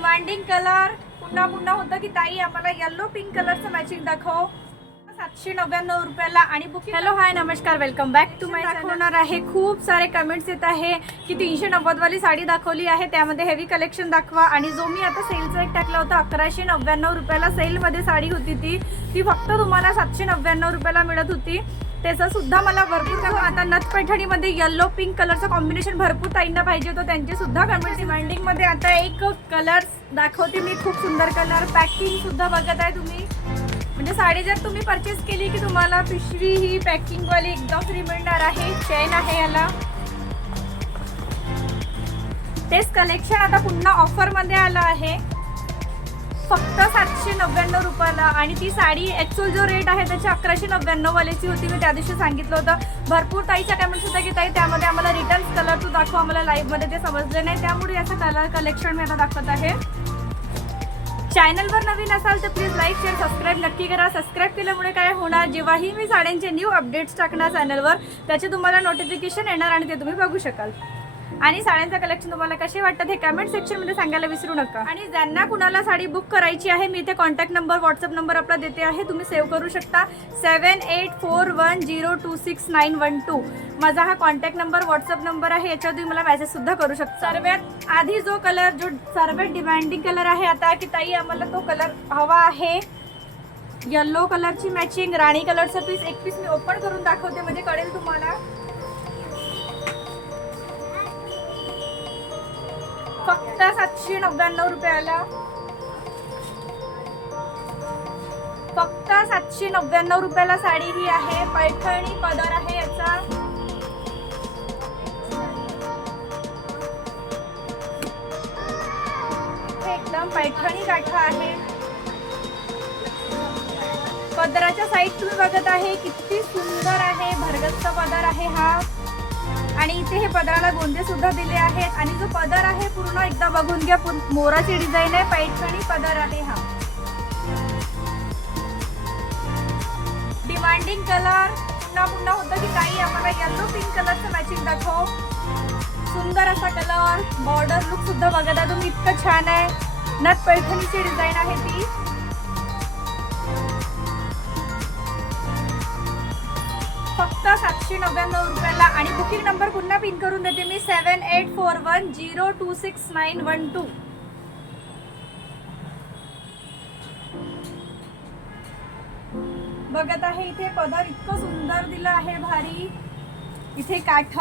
Demanding colour. पुन्हा पुन्हा होतं की ताई आम्हाला येल्लो पिंक कलरचं मॅचिंग दाखव. सातशे नव्याण्णव रुपयाला आणि बुकिंग हॅलो हाय नमस्कार वेलकम बॅक टू माय दाखवणार आहे. खूप सारे कमेंट्स येत आहे की तीनशे नव्वदवाली साडी दाखवली आहे. त्यामध्ये हेवी कलेक्शन दाखवा. आणि जो मी आता सेलचा एक टाकला होता अकराशे नव्याण्णव रुपयाला सेलमध्ये साडी होती ती. ती फक्त तुम्हाला सातशे नव्याण्णव रुपयाला मिळत होती. त्याचा सुद्धा मला भरपूर आता नथ पैठणीमध्ये येलो पिंक कलरचं कॉम्बिनेशन भरपूर ताईंना पाहिजे होतं. त्यांचे सुद्धा कमेंट डिमांडिंगमध्ये आता एक कलर दाखवते मी. खूप सुंदर कलर पॅकिंग सुद्धा बघत आहे तुम्ही. म्हणजे साडी जर तुम्ही परचेस केली की तुम्हाला पिशवी ही पॅकिंग वाली एकदम फ्री मिळणार आहे. चेन आहे याला. तेच कलेक्शन आता पुन्हा ऑफरमध्ये आलं आहे. फक्त सातशे नव्याण्णव रुपयाला. आणि ती साडी ॲक्च्युअल जो रेट आहे त्याची अकराशे नव्याण्णव वाल्याची होती. मी त्या दिवशी सांगितलं होतं. भरपूर ताईच्या कमेंट्स होत्या की ताई त्यामध्ये आम्हाला रिटर्न कलर तू दाखव. आम्हाला लाईव्हमध्ये ते समजले नाही. त्यामुळे याचं कलर कलेक्शन मी आता दाखवत आहे. चॅनलवर नवीन असाल तर प्लीज लाईक शेअर सबस्क्राईब नक्की करा. सबस्क्राईब केल्यामुळे काय होणार? जेव्हाही मी साड्यांचे न्यू अपडेट्स टाकणार चॅनलवर त्याचे तुम्हाला नोटिफिकेशन येणार आणि ते तुम्ही बघू शकाल. आणि साड्यांचं कलेक्शन तुम्हाला कसे वाटतात हे कमेंट सेक्शनमध्ये सांगायला विसरू नका. आणि ज्यांना कुणाला साडी बुक करायची आहे मी ते कॉन्टॅक्ट नंबर व्हॉट्सअप नंबर आपला देते आहे. तुम्ही सेव्ह करू शकता. Seven eight four one zero two six nine one two माझा हा कॉन्टॅक्ट नंबर व्हॉट्सअप नंबर आहे. याच्यावर तुम्ही मला मेसेज सुद्धा करू शकता. सर्वात आधी जो कलर जो सर्वात डिमांडिंग कलर आहे आता की ताई आम्हाला तो कलर हवा आहे. येल्लो कलरची मॅचिंग राणी कलरचं पीस एक पीस मी ओपन करून दाखवते. म्हणजे कळेल तुम्हाला. फक्त सातशे नव्याण्णव रुपयाला. फक्त सातशे नव्याण्णव रुपयाला साडी ही आहे. पैठणी पदर आहे याचा. हे एकदम पैठणी काठा आहे. पदराच्या साईड तुम्ही बघत आहे किती सुंदर आहे. भरगस्त पदर आहे हा. आणि इथे हे पदराला गोंदे सुद्धा दिले आहेत. आणि जो पदर आहे पूर्ण एकदा बघून घ्या. मोराची डिझाईन आहे पैठणी पदर आहे हा. डिमांडिंग कलर पुन्हा पुन्हा होतं की काही आम्हाला येल्लो पिंक कलरचं मॅचिंग दाखव. सुंदर असा कलर बॉर्डर लुक सुद्धा बघत आहे तुम्ही इतकं छान आहे. नथ पैठणीची डिझाईन आहे ती. फक्त सातशे नव्याण्णव रुपयाला आणि बुकिंग नंबर पुन्हा पिन करून देते मी seven eight four one zero two six nine one two बघत आहे इथे पदर इतकं सुंदर दिलं आहे भारी. इथे काठ.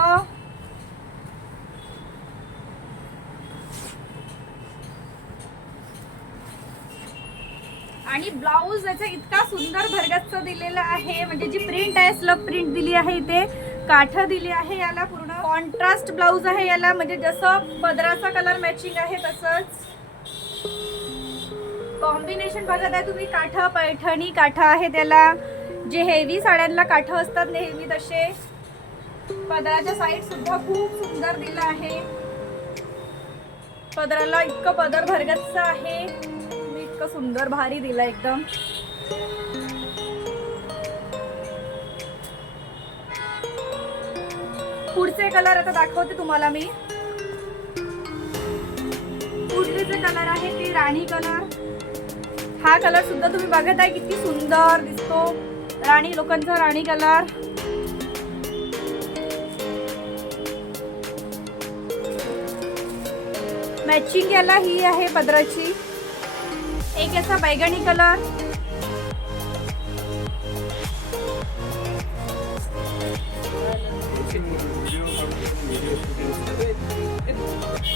आणि ब्लाऊज याचा इतका सुंदर भरगच्च दिलेला आहे. म्हणजे जी प्रिंट आहे स्लब प्रिंट दिली आहे इथे काठ दिली आहे याला पूर्ण कॉन्ट्रास्ट ब्लाऊज आहे याला. म्हणजे जसं पदराचा कलर मॅचिंग आहे तसंच. कॉम्बिनेशन बघत आहे तुम्ही काठ पैठणी काठ आहे त्याला जे हेवी साड्यांना काठ असतात नेहमी तसे. पदराच्या साईड सुद्धा खूप सुंदर दिलं आहे. पदराला इतकं पदर भरगच्च आहे. इतकं सुंदर भारी दिलं एकदम. पुढचे कलर आता दाखवते तुम्हाला मी. पुढचे जे कलर आहे ते राणी कलर हा कलर सुद्धा तुम्ही बघत आहे किती सुंदर दिसतो. राणी लोकांचा राणी कलर मॅचिंग याला ही आहे पदराची. एक याचा बैगणी कलर.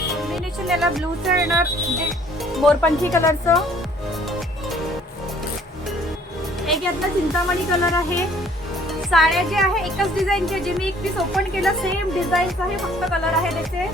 कॉम्बिनेशन याला ब्लूचं येणार मोरपंखी कलरचं. एक यातला चिंतामणी कलर आहे. साड्या जे आहे एकच डिझाईनचे जे मी एक पीस ओपन केलं सेम डिझाईनचं आहे फक्त कलर आहे त्याचे.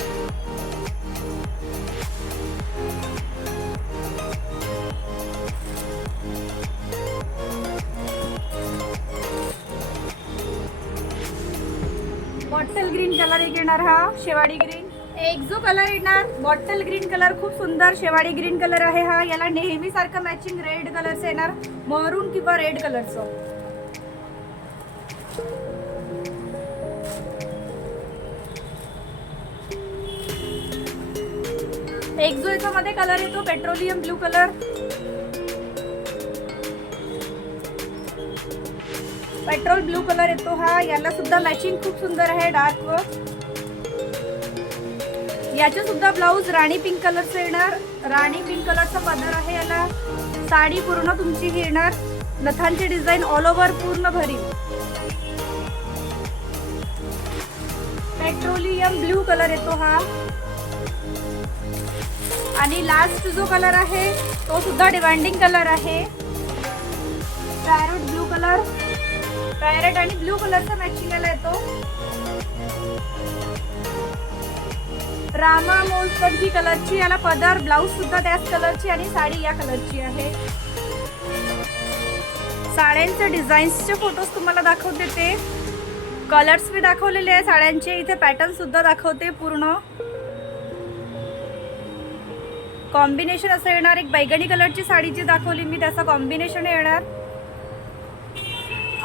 बॉटल ग्रीन कलर एक येणार हा शेवाडी ग्रीन. एक जो कलर येणार बॉटल ग्रीन कलर खूप सुंदर शेवाडी ग्रीन कलर आहे हा. याला नेहमी सारखं मॅचिंग रेड कलरचं येणार मरून किंवा रेड कलरचं एक जो याच्यामध्ये कलर येतो petroleum blue colour petrol blue colour येतो हा. याला सुद्धा मॅचिंग खूप सुंदर आहे डार्क व. याचे सुद्धा ब्लाऊज राणी पिंक कलरचं येणार. राणी पिंक कलरचा पदर आहे याला. साडी पूर्ण तुमची ही येणार नथांची डिझाईन ऑल ओव्हर पूर्ण भरीव पेट्रोलियम ब्ल्यू कलर येतो हा. आणि लास्ट जो कलर आहे तो सुद्धा डिमांडिंग कलर आहे. पॅरोट ब्लू कलर पॅरेट आणि ब्ल्यू कलरचा मॅचिंग याला येतो. रामा मोलपंथी कलरची याला पदर ब्लाऊज सुद्धा त्याच कलरची आणि साडी या कलरची आहे. साड्यांच्या डिझाईन्सचे फोटोज तुम्हाला दाखवते ते. कलर्स मी दाखवलेले आहे साड्यांचे. इथे पॅटर्न सुद्धा दाखवते पूर्ण. कॉम्बिनेशन असं येणार. एक बैगणी कलरची साडी जी दाखवली मी त्याचं कॉम्बिनेशन येणार.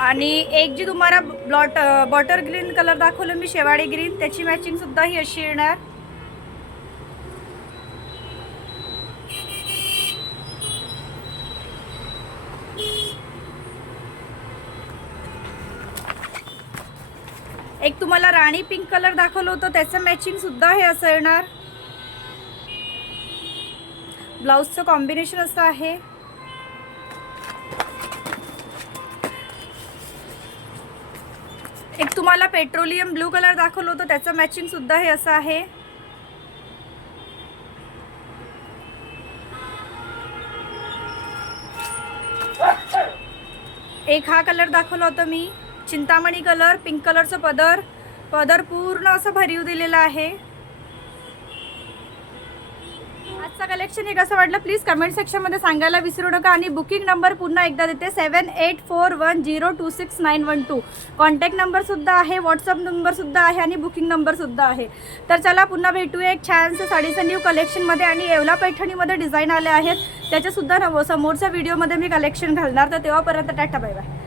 आणि एक जी तुम्हाला ब्लॉट बॉटर ग्रीन कलर दाखवलं मी शेवाळी ग्रीन त्याची मॅचिंग सुद्धा ही अशी येणार. एक तुम्हाला राणी पिंक कलर दाखवलं होतं त्याचं मॅचिंग सुद्धा हे असं येणार. ब्लाऊजचं कॉम्बिनेशन असं आहे. एक तुम्हाला पेट्रोलियम ब्लू कलर दाखवलं होतं त्याचं मॅचिंग सुद्धा हे असं आहे. एक हा कलर दाखवला होता मी चिंतामणी कलर पिंक कलरचं पदर पदर पूर्ण असं भरीव दिलेलं आहे. आजचं कलेक्शन हे कसं वाटलं प्लीज कमेंट सेक्शनमध्ये सांगायला विसरू नका. आणि बुकिंग नंबर पुन्हा एकदा देते seven eight four one zero two six nine one two contact नंबरसुद्धा आहे व्हॉट्सअप नंबरसुद्धा आहे आणि बुकिंग नंबरसुद्धा आहे. तर चला पुन्हा भेटूया एक छानसं साडीचं न्यू कलेक्शनमध्ये आणि येवला पैठणीमध्ये डिझाईन आले आहेत. त्याच्यासुद्धा नव समोरच्या व्हिडिओमध्ये मी कलेक्शन घालणार. तर तेव्हापर्यंत टाटा बाय बाय